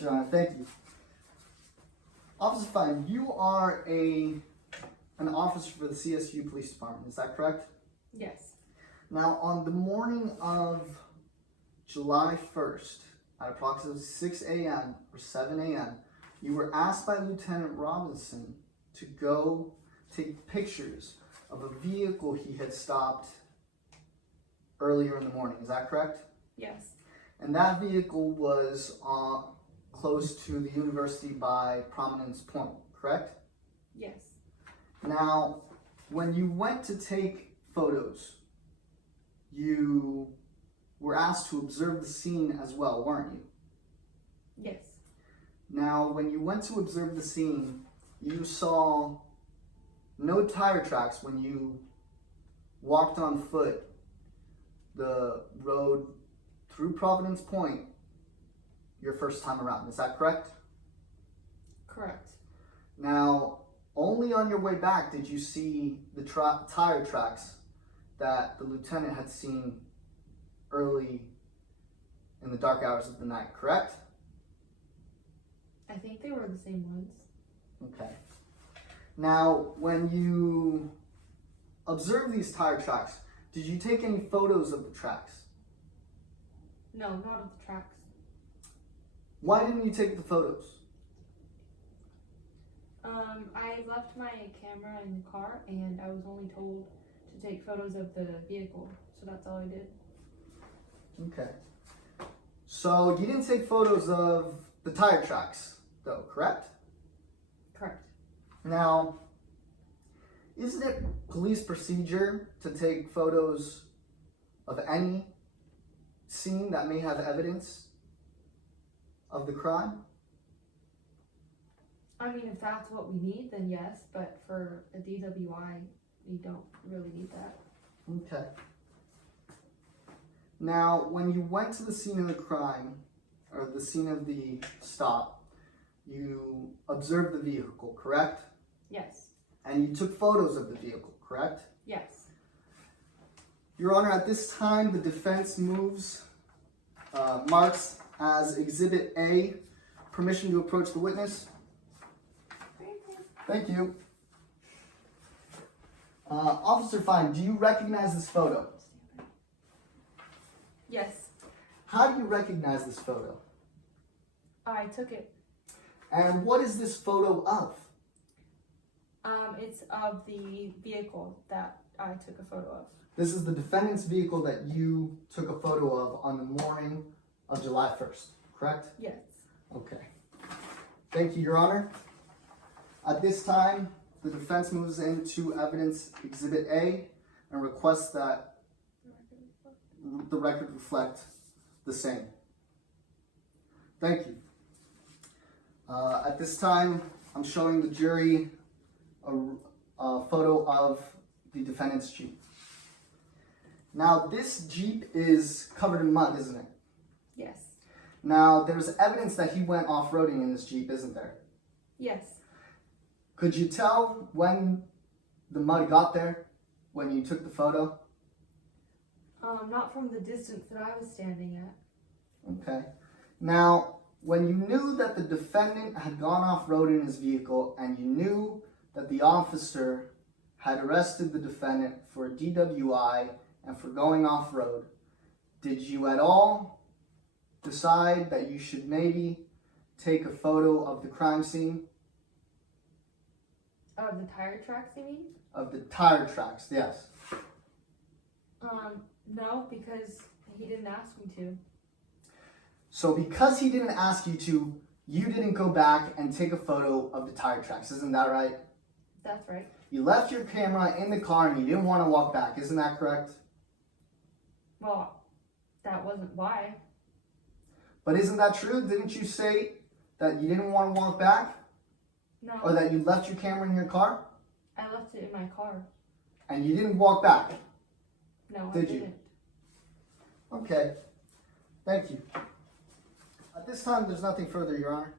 Your Honor, thank you. Officer Fine, you are an officer for the CSU Police Department, is that correct? Yes. Now, on the morning of July 1st, at approximately 6 a.m. or 7 a.m., you were asked by Lieutenant Robinson to go take pictures of a vehicle he had stopped earlier in the morning, is that correct? Yes. And that vehicle was close to the university by Prominence Point, correct? Yes. Now, when you went to take photos, you were asked to observe the scene as well, weren't you? Yes. Now, when you went to observe the scene, you saw no tire tracks when you walked on foot the road through Providence Point your first time around. Is that correct? Correct. Now, only on your way back did you see the tire tracks that the lieutenant had seen early in the dark hours of the night, correct? I think they were the same ones. Okay. Now, when you observed these tire tracks, did you take any photos of the tracks? No, not of the tracks. Why didn't you take the photos? I left my camera in the car and I was only told to take photos of the vehicle, so that's all I did. Okay. So you didn't take photos of the tire tracks, though, correct? Correct. Now, isn't it police procedure to take photos of any scene that may have evidence of the crime? I mean, if that's what we need, then yes, but for a DWI, we don't really need that. Okay. Now, when you went to the scene of the crime, or the scene of the stop, you observed the vehicle, correct? Yes. And you took photos of the vehicle, correct? Yes. Your Honor, at this time, the defense marks as Exhibit A, permission to approach the witness. Thank you. Officer Fine, do you recognize this photo? Yes. How do you recognize this photo? I took it. And what is this photo of? It's of the vehicle that I took a photo of. This is the defendant's vehicle that you took a photo of on the morning of July 1st, correct? Yes. Okay. Thank you, Your Honor. At this time, the defense moves into evidence Exhibit A and requests that the record reflect the same. Thank you. At this time, I'm showing the jury a photo of the defendant's Jeep. Now, this Jeep is covered in mud, isn't it? Yes. Now, there's evidence that he went off-roading in this Jeep, isn't there? Yes. Could you tell when the mud got there, when you took the photo? Not from the distance that I was standing at. Okay. Now, when you knew that the defendant had gone off-road in his vehicle and you knew that the officer had arrested the defendant for a DWI and for going off-road, did you at all decide that you should maybe take a photo of the crime scene? Of the tire tracks, you mean? Of the tire tracks, yes. No, because he didn't ask me to. So because he didn't ask you to, you didn't go back and take a photo of the tire tracks, isn't that right? That's right. You left your camera in the car and you didn't want to walk back, isn't that correct? Well, that wasn't why. But isn't that true? Didn't you say that you didn't want to walk back? No. Or that you left your camera in your car? I left it in my car. And you didn't walk back? No, Did I you? didn't. Okay. Thank you. At this time, there's nothing further, Your Honor.